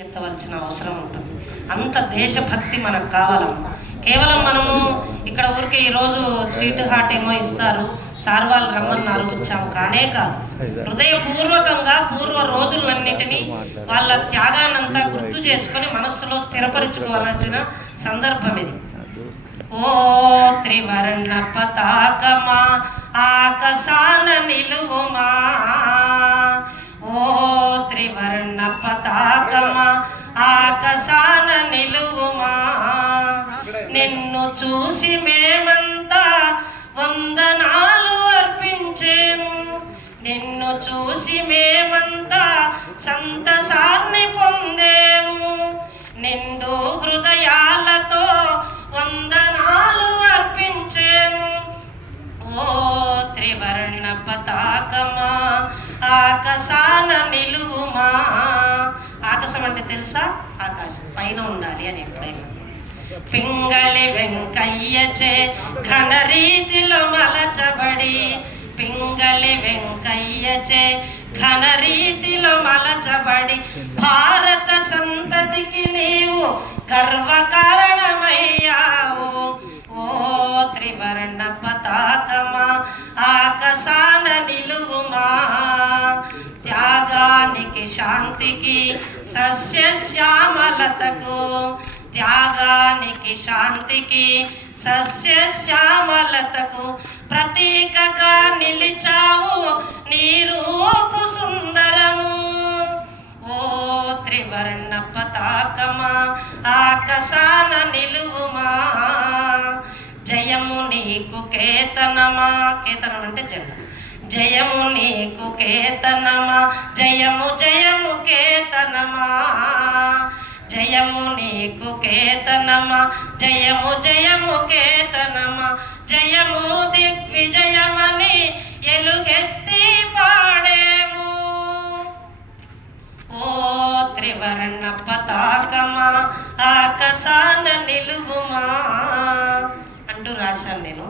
ఎత్తవలసిన అవసరం ఉంటుంది. అంత దేశభక్తి మనకు కావాలమ్మా. కేవలం మనము ఇక్కడ ఊరికే ఈరోజు స్వీట్ హార్ట్ ఏమో ఇస్తారు, సార్ వాళ్ళు రమ్మన్నారు, వచ్చాము కానే కాదు. హృదయపూర్వకంగా పూర్వ రోజులన్నిటినీ వాళ్ళ త్యాగాన్నంతా గుర్తు చేసుకొని మనస్సులో స్థిరపరచుకోవాల్సిన సందర్భం ఇది. ఓ త్రివర్ణ పతాకమా ఆకాశాన నిలువుమా, ఓ త్రివర్ణ పతాకమా ఆకాశాన నిలువుమా, నిన్ను చూసి మేమంతా వందనాలు అర్పించేము, నిన్ను చూసి మేమంతా సంతసాన్ని పొందేము, నిండు హృదయాలతో వందనాలు అర్పించేము. ఓ త్రివర్ణ పతాకమా ఆకాశాన నిలువుమా. ఆకాశం అంటే తెలుసా? ఆకాశం పైన ఉండాలి అని ఎప్పుడైనా. పింగళి వెంకయ్యచే ఘన రీతిలో మలచబడి, పింగళి వెంకయ్యచే ఘన రీతిలో మలచబడి, భారత సంతతికి నీవు గర్వకారణమయ్యావు. ఓ త్రివర్ణ పతాకమా ఆకాశాన నిలువుమా, త్యాగానికి శాంతికి సస్యశ్యామలతకు, త్యాగానికి శాంతికి సస్యశ్యామలతకు ప్రతీకగా నిలిచావు, నీ రూపు సుందరము. ఓ త్రివర్ణ పతాకమా ఆకాశాన నిలువుమా, జయము నీకు కేతనమా. కేతనం అంటే జెండా. జయము నీకు కేతనమా, జయము జయము కేతనమా, జయము నీకు కేతనమా, జయము జయము కేతనమా, జయము దిగ్విజయమని ఎలుగెత్తి పాడేము. ఓ త్రివర్ణ పతాకమా ఆకాశాన నిలువుమా అంటూ రాశాను నేను.